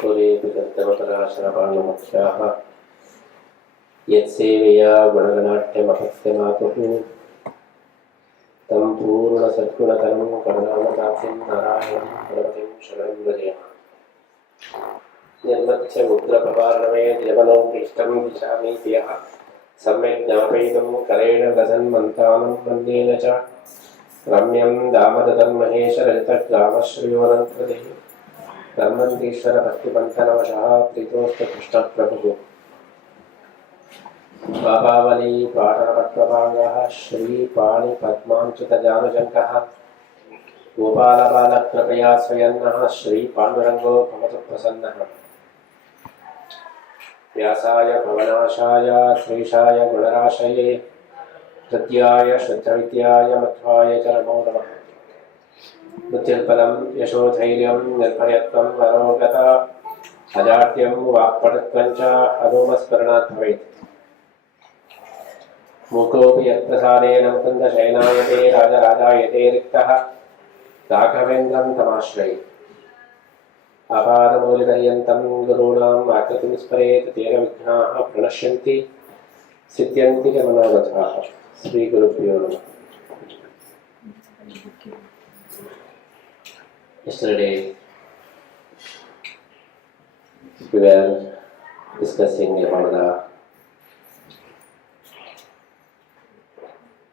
पुरेपि कर्तवपराशरपाण्डमख्याः यत्सेवया गुणगणाढ्यमहत्यमातुः तं पूर्णसद्गुणकरं करुणामताब्धिं नारायणं भगवतीं शरणं व्रजेम। निर्मत्स्यमुद्रप्रपारणमे जवनोपीष्टं दिशामीति यः सम्यक् ज्ञापयितुं करेण दधन्मन्तानं वन्देन च रम्यं दामददं महेशरहितग्रामश्रीवरङ्कृतिः धर्मन्तीश्वरभक्तिपन्थनवशः प्रीतोऽस्तु बाबावली पाटलपट्टभागः श्रीपाणिपद्माञ्चितजानुजङ्कः गोपालबालकृपया स्वयन्नः श्रीपाण्डुरङ्गो भवतु प्रसन्नः। व्यासाय पवनाशाय श्रीशाय गुणराशये हृद्याय शुद्धविद्याय मध्वाय च नमो नमः। बुद्धिर्बलं यशोधैर्यं निर्भयत्वं अरोगता अजाड्यं वाक्पटुत्वं च हनुमस्मरणात् भवेत्। मूकोऽपि यत्प्रसादेन मुकुन्दशयनायते राजराजायते रिक्तः राघवेन्द्रं तमाश्रये। आपादमौलिपर्यन्तं गुरूणाम् आकृतिं स्मरेत् तेन विघ्नाः प्रणश्यन्ति सिद्ध्यन्ति च मनोरथाः। श्रीगुरुभ्यो नमः। Yesterday we were discussing about the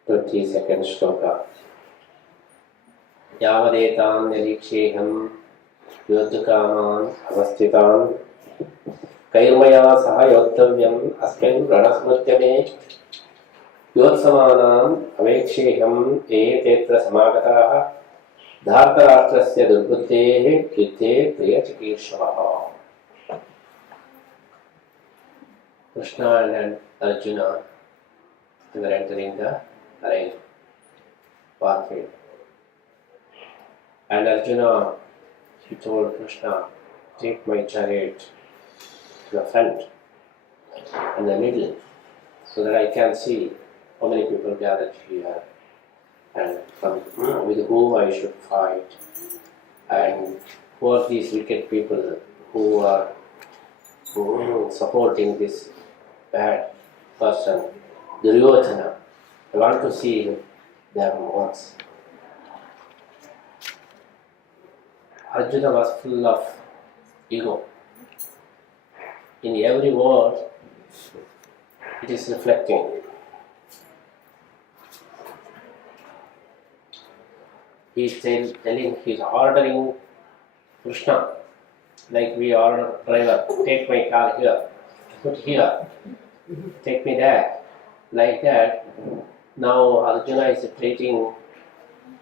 22nd shloka. यावदेतां निरीक्षेऽहं योद्धुकामान् अवस्थितान् कैर्मया सह योद्धव्यम् अस्मिन् रणस्मृत्यमे योत्समानाम् अवेक्षेऽहम् एतेऽत्र समागताः धार्तराष्ट्रस्य दुर्बुद्धेः युद्धे प्रियचिकीर्षवः. Krishna and Arjuna were entering the arena warfare. And Arjuna, he told Krishna, take my chariot to the front and the middle so that I can see how many people gathered here and with whom I should fight and who are these wicked people who are supporting this bad person, Duryodhana. I want to see them once. Arjuna was full of ego. In every word, it is reflecting. He is telling, he is ordering Krishna, like we order driver, take my car here, put here, take me there. Like that, now Arjuna is treating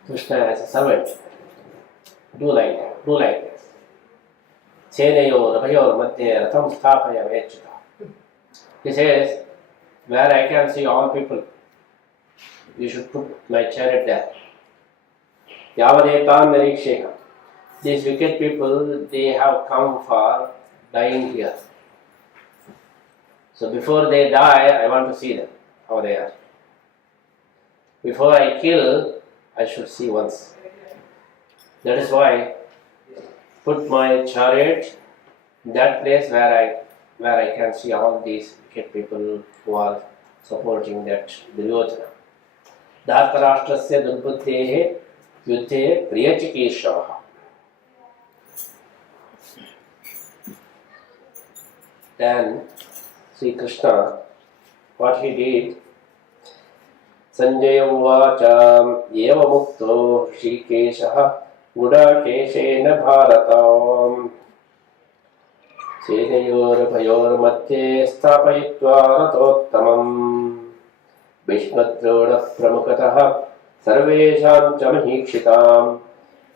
Krishna as a servant. Do like that, do like this. Senayor, Rabayor, Madhya, Ratham Sthapaya Vechita. He says, where I can see all people, you should put my chariot there. Yavadetam Nariksheha. These wicked people, they have come for dying here. So before they die, I want to see them, how they are. Before I kill, I should see once. That is why put my chariot in that place where I can see all these wicked people who are supporting that Duryodhana. Dhartarashtrasya durbuddhehe yuddhe priyachikeshavaha. Then Sri Krishna, what he did, Sanjaya uvacha eva mukto Hrishikeshaha Gudakeshena Bharatam Senayor Bhayor Madhye Sthapayitva Ratottamam Bhishmadroda Pramukataha Sarvesham Chamahikšitam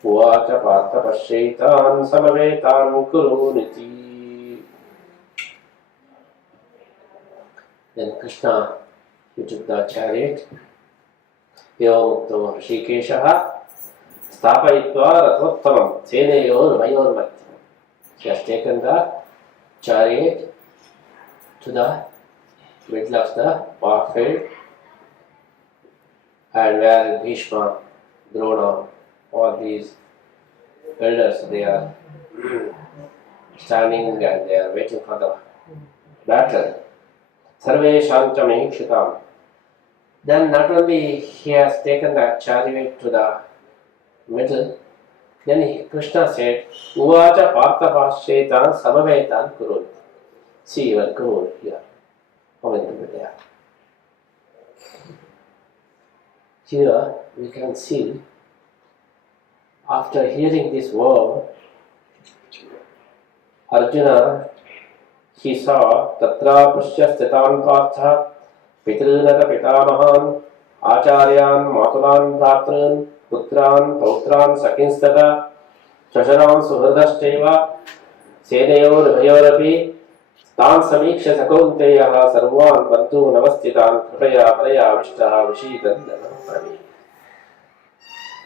Uvacha Partha Pashetan Samavetan Kuruniti. Then Krishna, he took the chariot, Yomukto Hrishikeshaha Sthapayitva Rathottamam Senayor Bhayor Madhye. He has taken the chariot to the middle of the battlefield, and where Bhishma, Drona, all these elders, they are standing and they are waiting for the battle. Sarve Shantam Shitam. Then not only he has taken the chariot to the middle, then Krishna said, Uvacha Partha Samavetan Kurun. See your Kurun here. How many people there? Here we can see, after hearing this word, Arjuna, he saw Tatra Pushya Sthitan Partha Pitrunaka Pitamahan Acharyan Matulan Bhatrun Putran Pautran Sakinstata Shasharan Suhradashteva Senayor Bhayorapi Tan Samiksha Sakunteyaha Sarvan Bantu Navastitan Kripaya Praya Vishtaha Vishidan Pravi.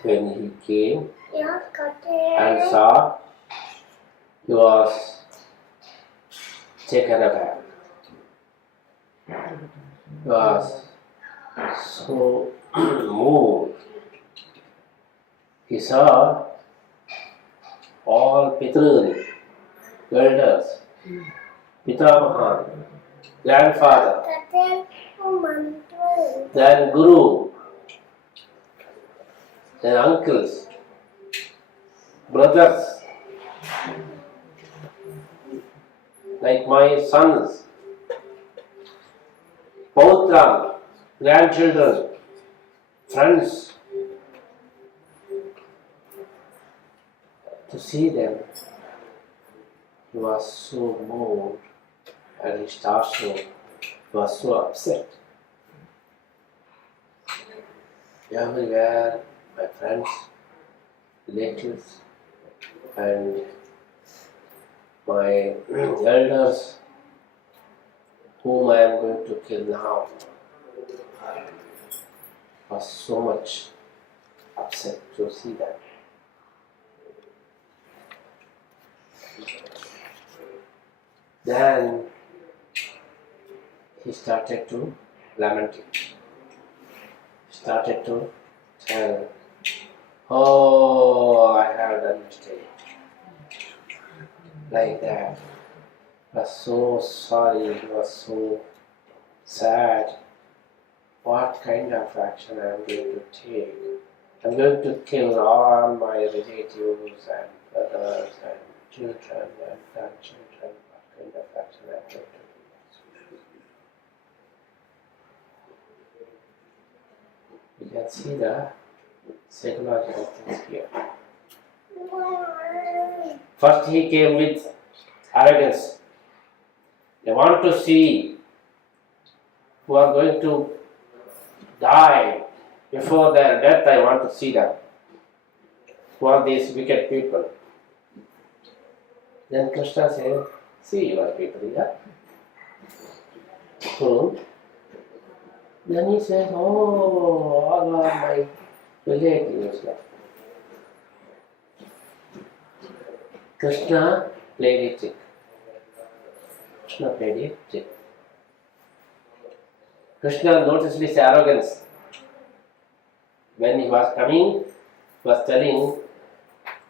When he came and saw, he was taken aback. He was so moved. He saw all Pitrun, elders, Pitamahan, grandfather, then Guru, then uncles, brothers, like my sons, Pautran, grandchildren, friends, to see them. He was so moved and he was so upset. Everywhere, my friends, relatives, and my elders, whom I am going to kill now, was so much upset to see that. Then he started to lament it. Started to tell, oh, I have done mistake. Like that. He was so sorry, he was so sad. What kind of action I am going to take? I am going to kill all my relatives and brothers and children and grandchildren. What kind of action I am going to do? You can see the psychological things here. First he came with arrogance. They want to see who are going to die before their death. I want to see them. Who are these wicked people? Then Krishna said, see your people here. Who? Then he said, oh, all are my relatives. Krishna played a trick. Krishna noticed this arrogance. When he was coming, he was telling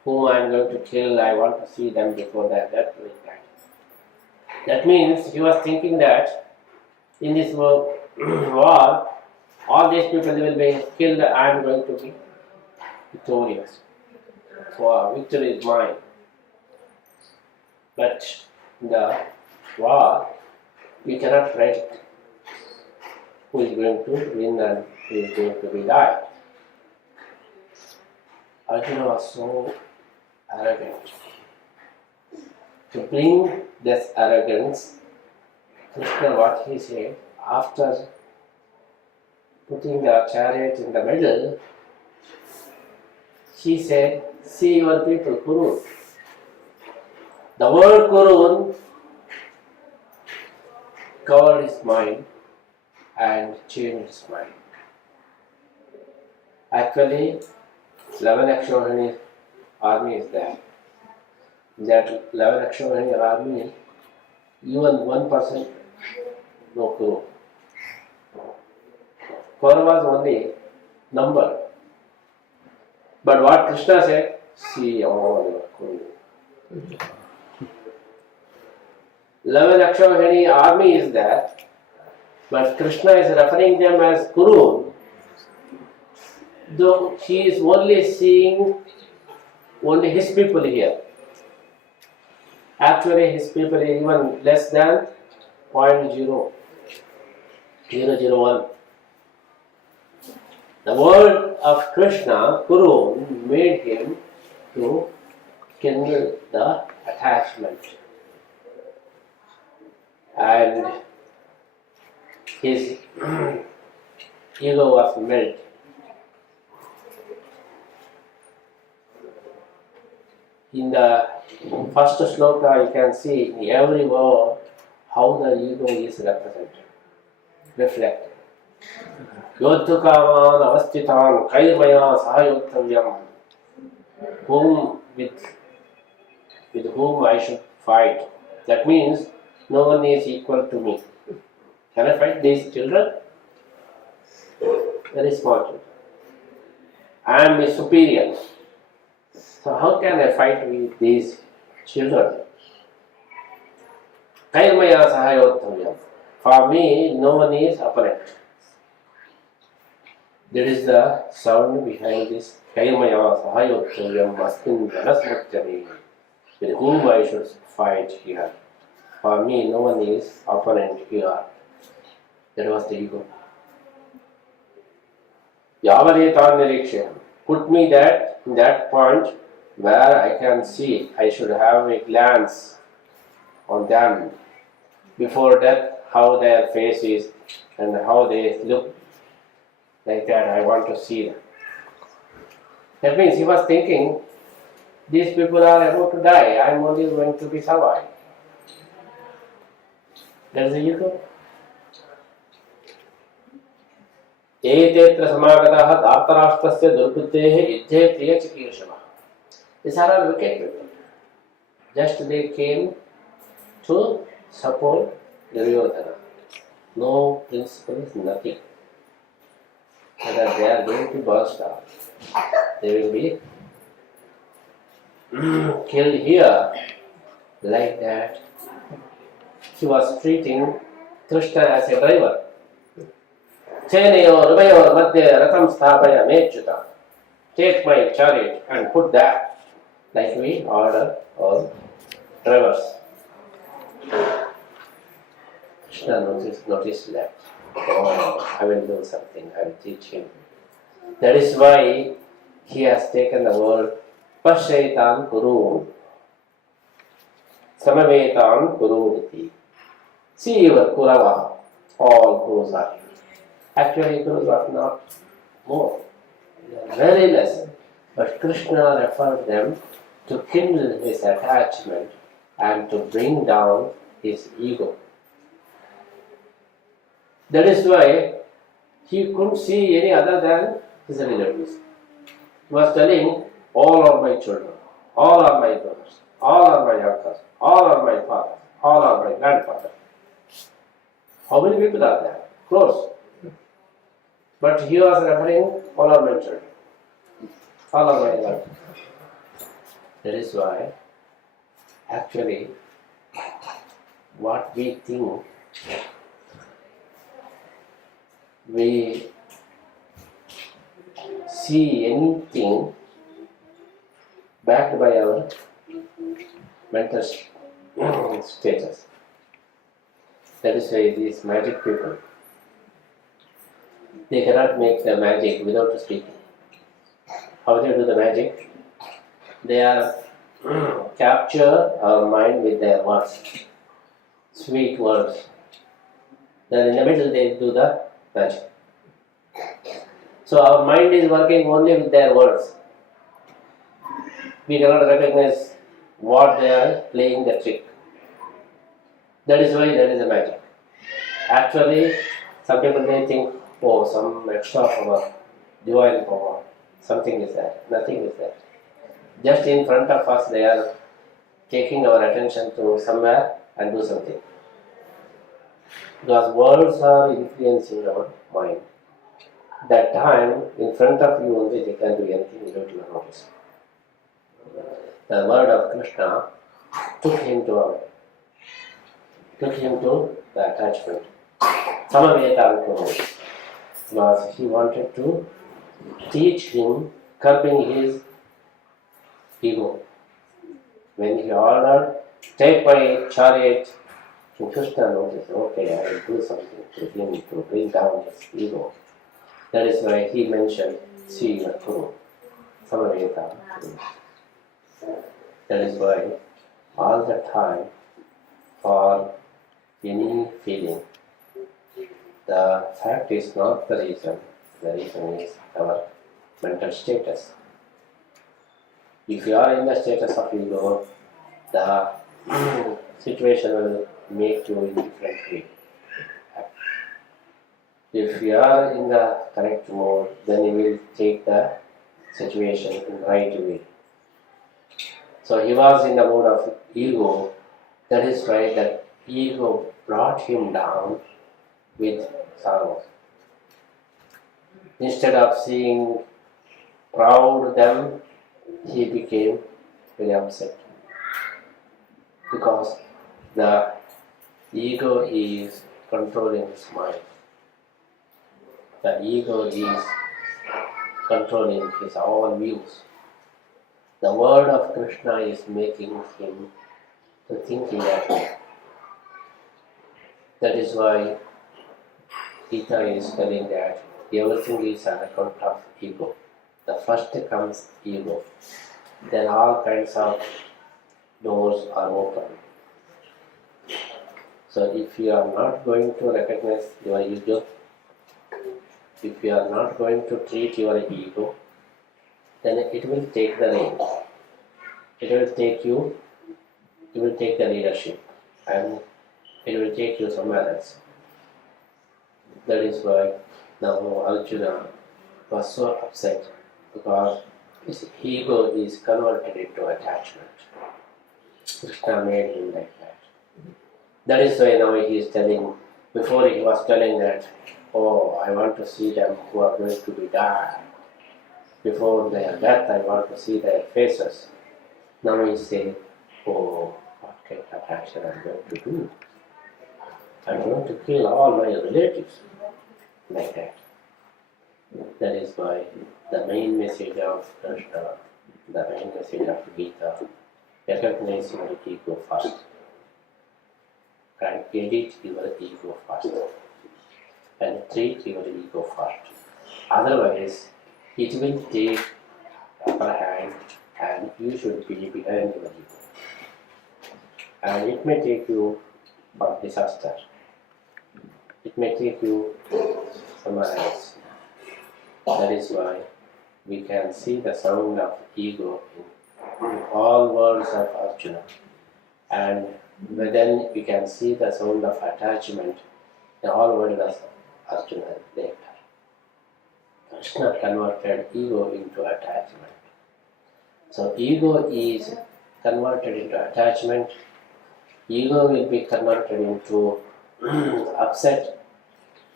whom I am going to kill, I want to see them before their death, like that. That means he was thinking that in this war, all these people will be killed, I am going to be victorious. So victory is mine. But in the war, we cannot predict who is going to win and who is going to be die. Arjuna was so arrogant. To bring this arrogance, Krishna, what he said, after putting the chariot in the middle, he said, see your people, Kurun. The word Kurun covered his mind and changed his mind. Actually, 11 Akshauhini army is there. That 11 Akshauhini army, even 1% no Kuru. Kuru was only number. But what Krishna said, see all your Kuru. 11 Akshavahini army is there, but Krishna is referring them as Kuru, though he is only seeing only his people here. Actually, his people is even less than 0.0001. The word of Krishna, Kuru, made him to kindle the attachment. And his ego was melted. In the first sloka, you can see in every word how the ego is represented, reflected. Yodhukaman avastitan kairmaya sahayottavyam. With whom I should fight. That means no one is equal to me. Can I fight these children? Very small children. I am a superior. So how can I fight with these children? Kairmaya sahayottavyam. For me, no one is opponent. There is the sound behind this. Kairmaya sahayottavyam asmin janasmutyami. With whom I should fight here. For me, no one is opponent here. That was the ego. Yavadetan nirikshayam. Put me in that point where I can see, I should have a glance on them. Before that, how their face is and how they look. Like that, I want to see them. That means he was thinking, these people are about to die, I am only going to be survived. That is the ego. Etetra samagataha dhartarashtrasya durbuddhehe yuddhe priyachikirshava. These are all wicked people. Just they came to support Duryodhana. No principles, nothing. Whether they are going to burst out, they will be killed here. Like that, he was treating Krishna as a driver. Chenayor Rubayor Madhya Ratam Sthapaya Mechuta. Take my chariot and put that. Like we order our drivers. Krishna noticed that. Oh, I will do something, I will teach him. That is why he has taken the word Pashaitan Kuru. Samavetan Kuruditi. See your Kurava. All Kurus are here. Actually, Kurus are not more. They are very less. But Krishna referred them to kindle his attachment and to bring down his ego. That is why he couldn't see any other than his relatives. He was telling, all are my children, all are my brothers, all are my uncles, all are my fathers, all are my grandfathers. How many people are there? Close. But he was referring, all are my children, all are my uncles. That is why, actually, what we think, we see anything backed by our mental status. That is why these magic people, they cannot make the magic without speaking. How they do the magic? They are capture our mind with their words, sweet words. Then in the middle they do the magic. So our mind is working only with their words. We cannot recognize what they are playing the trick. That is why there is a magic. Actually, some people may think, oh, some extra power, divine power, something is there. Nothing is there. Just in front of us, they are taking our attention to somewhere and do something. Because words are influencing our mind. That time, in front of you only, they can do anything without your notice. The word of Krishna took him to our. took him to the attachment. Samaveta because he wanted to teach him curbing his ego. When he ordered, take my chariot, Krishna noticed, okay, I will do something to him to bring down his ego. That is why he mentioned Sri Guru, Samaveta. That is why all the time for any feeling, the fact is not the reason is our mental status. If you are in the status of ego, the situation will make you in different way. If you are in the correct mode, then you will take the situation in the right way. So he was in the mode of ego. That is why that ego brought him down with sorrow. Instead of seeing proud them, he became very upset. Because the ego is controlling his mind. The ego is controlling his own views. The word of Krishna is making him to think in that way. That is why Gita is telling that everything is on account of ego. The first comes ego. Then all kinds of doors are open. So if you are not going to recognize your ego, if you are not going to treat your ego, then it will take the reins. It will take the leadership, and it will take you somewhere else. That is why now Arjuna was so upset because his ego is converted into attachment. Krishna made him like that. That is why now he is telling, before he was telling that, oh, I want to see them who are going to be died. Before their death, I want to see their faces. Now he is saying, oh, what kind of action I am going to do? I am going to kill all my relatives. Like that. That is why the main message of Krishna, the main message of Gita, recognize your ego first. And edit your ego first. And treat your ego first. Otherwise, it will take upper hand and you should be behind your ego. And it may take you for disaster. It may take you somewhere else. That is why we can see the sound of ego in all words of Arjuna. And then we can see the sound of attachment in all words of Arjuna later. Krishna converted ego into attachment. So ego is converted into attachment. Ego will be converted into upset.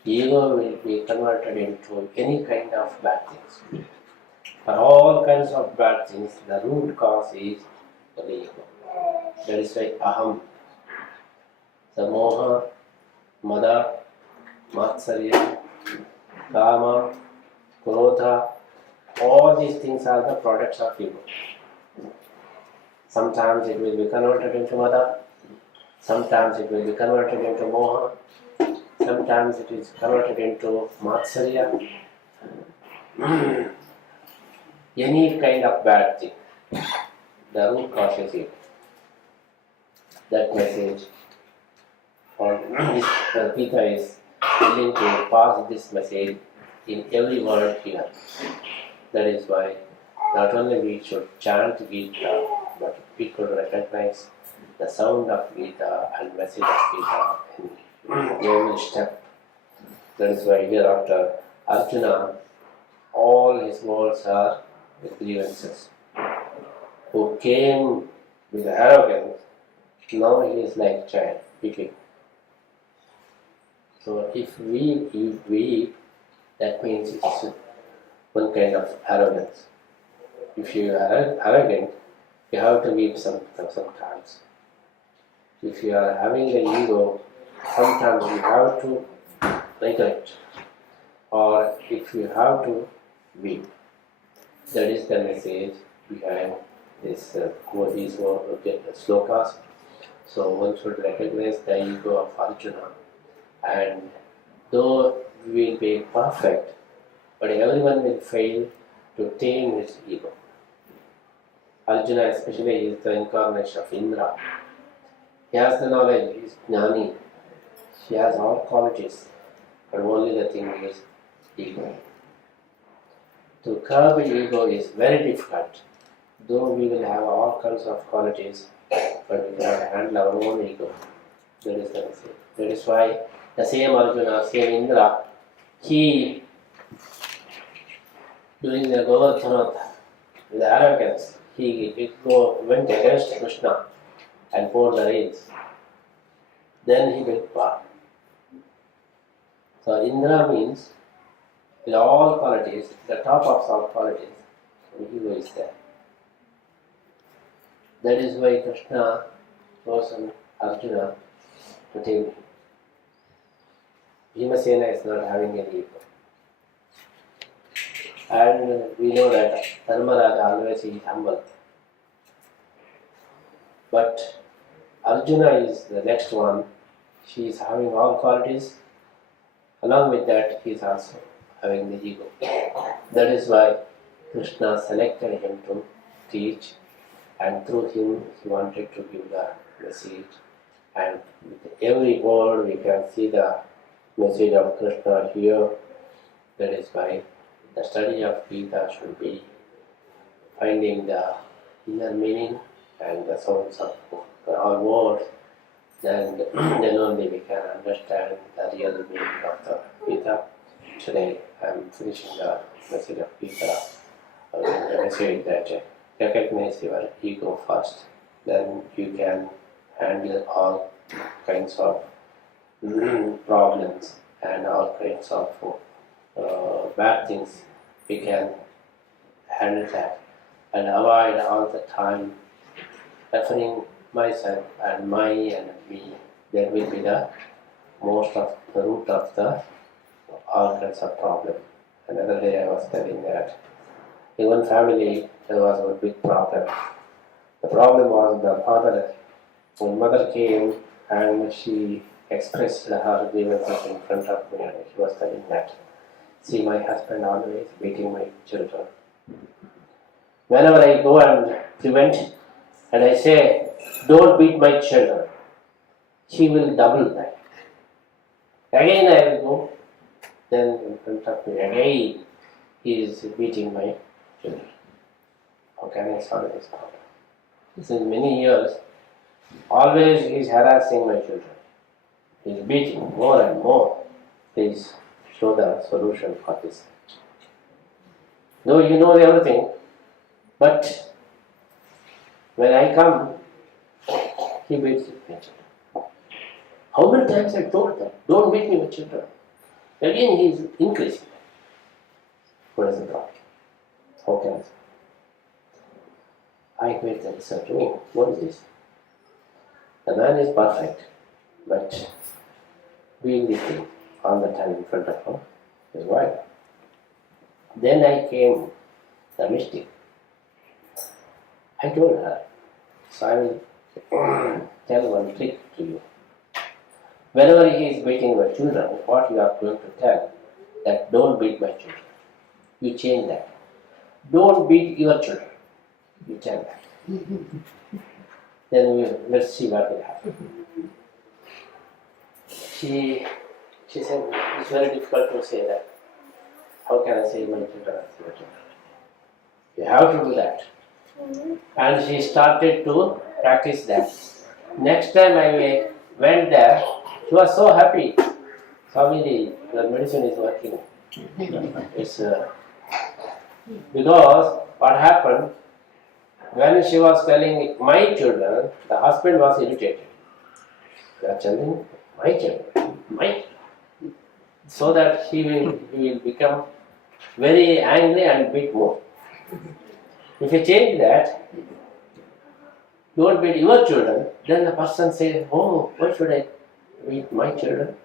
Ego will be converted into any kind of bad things. For all kinds of bad things, the root cause is the ego. That is why aham, the moha, mada, matsarya, kama, krodha, all these things are the products of ego. Sometimes it will be converted into mada, sometimes it will be converted into moha, sometimes it is converted into matsarya. Any kind of bad thing, the root cause is it. That message, or the Gita is willing to pass this message in every word here. That is why not only we should chant Gita, but we could recognize the sound of Gita and message of Gita in every step. That is why hereafter Arjuna, all his words are with grievances. Who came with arrogance, now he is like child, weeping. So if we weep, that means it's one kind of arrogance. If you are arrogant, you have to weep sometimes. If you are having the ego, sometimes you have to neglect, or if you have to weep. That is the message behind this these slokas. So one should recognize the ego of Arjuna, and though we will be perfect, but everyone will fail to tame his ego. Arjuna especially is the incarnation of Indra. He has the knowledge, he is Jnani, he has all qualities, but only the thing is ego. To curb ego is very difficult, though we will have all kinds of qualities, but we cannot handle our own ego. That is the message. That is why the same Arjuna, same Indra, he, during the Govardhana, with arrogance, he went against Krishna and poured the rains. Then he went back. So Indra means with all qualities, the top of all qualities, ego is there. That is why Krishna chose Arjuna to tame him. Bhimasena is not having any ego. And we know that Dharmaraja always is humble. But Arjuna is the next one. She is having all qualities. Along with that, he is also having the ego. That is why Krishna selected him to teach, and through him he wanted to give the message. And with every word we can see the message of Krishna here. That is why the study of Gita should be finding the inner meaning and the sounds of all words. Then only we can understand the real meaning of the Gita. Today I am finishing the message of Gita. The message that recognize your ego first, then you can handle all kinds of problems and all kinds of bad things. We can handle that and avoid all the time referring myself and my and me. That will be the most of the root of the all kinds of problem. Another day I was telling that in one family there was a big problem. The problem was the father. When mother came and she expressed her grievances in front of me, and she was telling that, see, my husband always beating my children. Whenever I go and prevent and I say, don't beat my children, he will double that. Again I will go, then in front of me again he is beating my children. How can I solve this problem? Since many years, always he is harassing my children. He is beating more and more. Please show the solution for this. Though you know everything, but when I come, he beats my children. How many times I told them, don't beat me with children. Again he is increasing. What is the problem? How can I say? I made the research. Oh, what is this? The man is perfect, but doing this thing all the time in front of him is why. Then I came, the mystic. I told her, so I will tell one trick to you. Whenever he is beating your children, what you are going to tell, that don't beat my children. You change that. Don't beat your children. You tell that. Then let's see what will happen. She said, it's very difficult to say that. How can I say my children are your children? You have to do that. And she started to practice that. Next time I went there, she was so happy. Swamiji, your medicine is working. It's because what happened, when she was telling my children, the husband was irritated. You are telling my children, my. So that he will become very angry and beat more. If you change that, don't beat your children, then the person says, oh, why should I beat my children?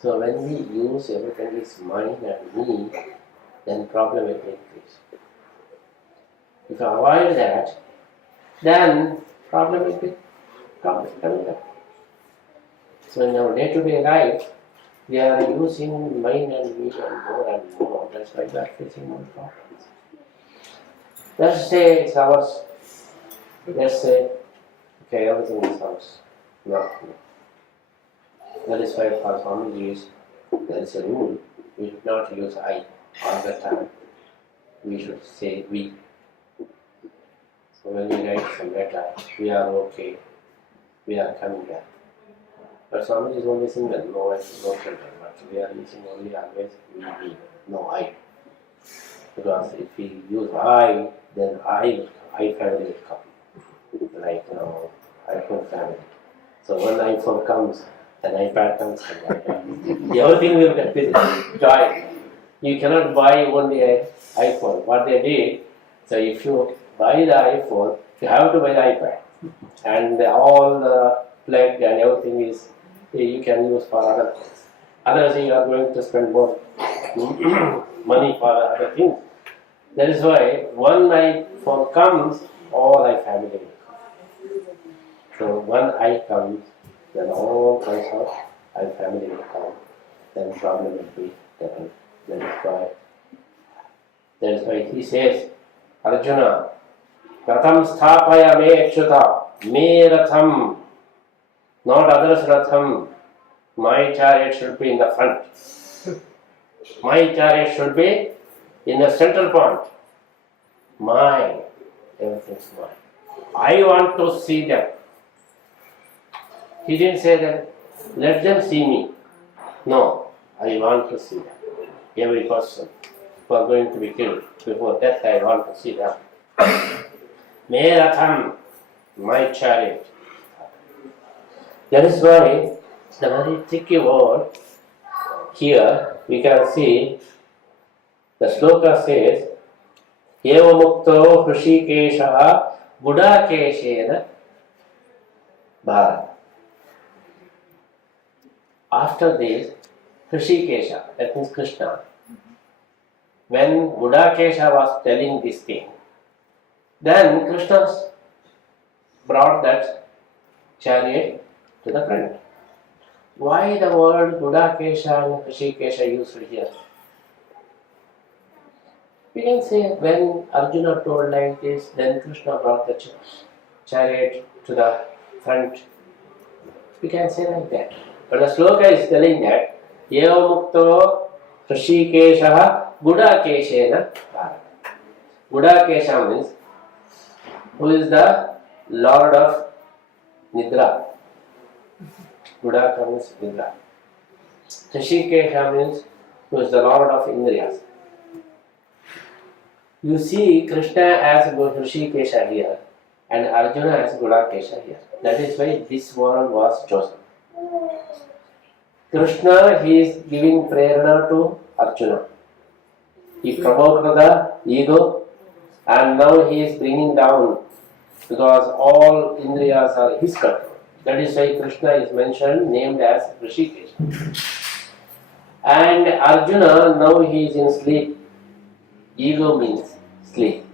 So when we use everything is mine and me, then problem will increase. If you avoid that, then problem will be coming up. So in our day-to-day life, we are using mine and me and more. That's why we are facing more problems. Let's say it's ours. Let's say, okay, everything is ours. No. That is why for Swamiji's, there is a rule. We should not use I all the time. We should say we. So when we write some letter, we are okay. We are coming back. But Swamiji is only single, no wife, no children. But we are using only always we, no I. Because if we use I, then I family will come. Like iPhone family. So when iPhone comes, then iPad comes. Everything will get joy. You cannot buy only an iPhone. What they did, so if you buy the iPhone, you have to buy the iPad. And all the plug and everything is you can use for other things. Otherwise you are going to spend more money for other things. That is why one iPhone comes, all I family will come. So one I comes, then all kinds of I family will come. Then problem will be different. That is why he says, Arjuna, Ratham sthapaya me achyuta, me ratham, not others ratham. My chariot should be in the front. My chariot should be in the central point. Mine, everything's mine. I want to see them. He didn't say that, let them see me. No, I want to see them. Every person who are going to be killed before death, I want to see them. Me ratham, my chariot. That is why the very tricky word here we can see the sloka says Eva mukto Hrishikesha Budakeshena Bharat. After this, Hrishikesha, that means Krishna, when Budakesha was telling this thing, then Krishna brought that chariot to the front. Why the word Budakesha and Hrishikesha used here? We can say when Arjuna told like this, then Krishna brought the chariot to the front. We can say like that. But the sloka is telling that Eva mukto Hrishikesha Budakeshena Bharat. Budakesha means who is the Lord of Nidra. Budaka means Nidra. Hrishikesha means who is the Lord of Indriyas. You see Krishna as Hrishikesha here and Arjuna as Budakesha here. That is why this word was chosen. Krishna, he is giving prerana to Arjuna. He provoked the ego and now he is bringing down because all Indriyas are his control. That is why Krishna is mentioned, named as Hrishikesha. And Arjuna, now he is in sleep. Ego means sleep.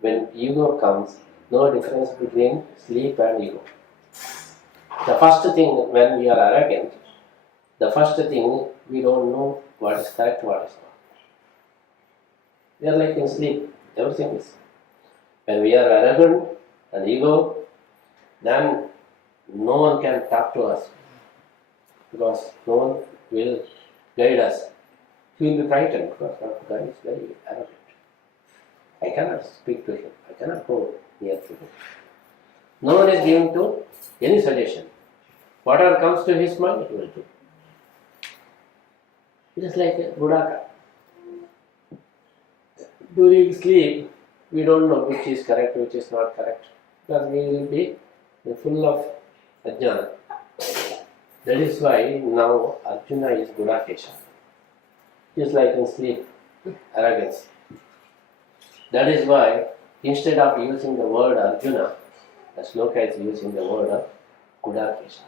When ego comes, no difference between sleep and ego. The first thing when we are arrogant, the first thing we don't know what is correct, what is not. We are like in sleep, everything is. When we are arrogant and ego, then no one can talk to us because no one will guide us. He will be frightened because that guy is very arrogant. I cannot speak to him. I cannot go near to him. No one is giving to any suggestion. Whatever comes to his mind, he will do. Just like a Budaka. During sleep, we don't know which is correct, which is not correct. Because we will be full of ajnana. That is why now Arjuna is Budakesha. He is like in sleep, arrogance. That is why Instead of using the word Arjuna, the sloka is using the word of Gudakeshna.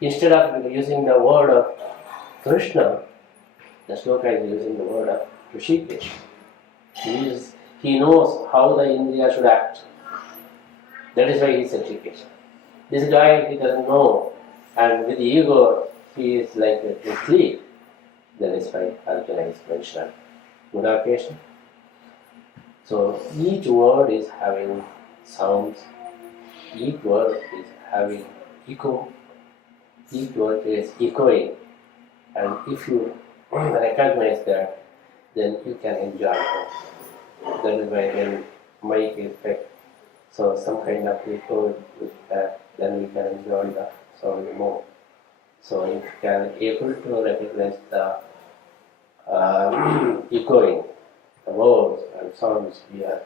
Instead of using the word of Krishna, the sloka is using the word of Rishikesh. He knows how the Indriya should act. That is why he is Rishikesh. This guy, he doesn't know, and with ego, he is like asleep. That is why Arjuna is mentioned. Gudakeshna. So each word is having sounds, each word is having echo, each word is echoing, and if you recognize that, then you can enjoy it. That is why when mic effect, so some kind of echo with that, then we can enjoy the sound more. So if you can able to recognize the echoing, the words and sounds here,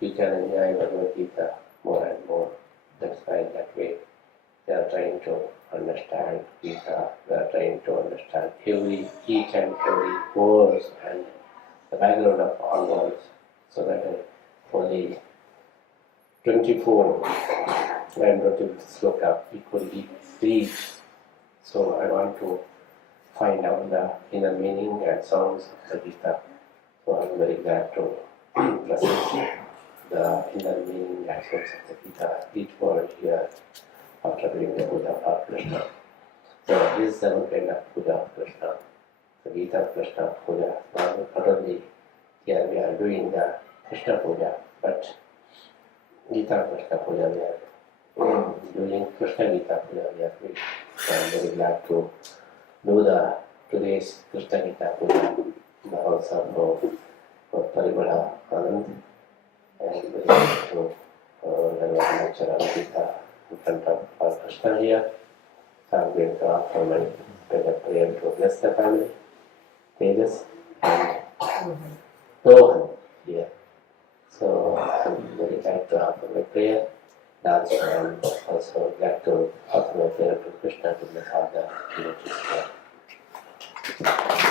you can enjoy Bhagavad Geetha more and more. That's why that way they are trying to understand Gita, they are trying to understand each and every words and the background of all words, so that only 24 I am going to sloka equally reach. So I want to find out the inner meaning and sounds of the Gita. So I'm very glad to present the inner meaning and sounds of the Gita, each word here after doing the Buddha of Krishna. So this is seven kind of Buddha of Krishna, the Gita of Krishna Puja. Not only here we are doing the Krishna Puja, but Gita Krishna Puja we are doing Krishna Gita Puja we are doing. So I'm very glad to do the today's Krishna Gita Puja in the house of Paribala Anand, and very glad to lecture on Gita in front of our Krishna here. So I'm going to offer my prayer to bless the family, Tejas and Rohan here. So I'm very glad to offer my prayer. Also, I'm also glad to offer my prayer to Krishna to bless all the devotees here.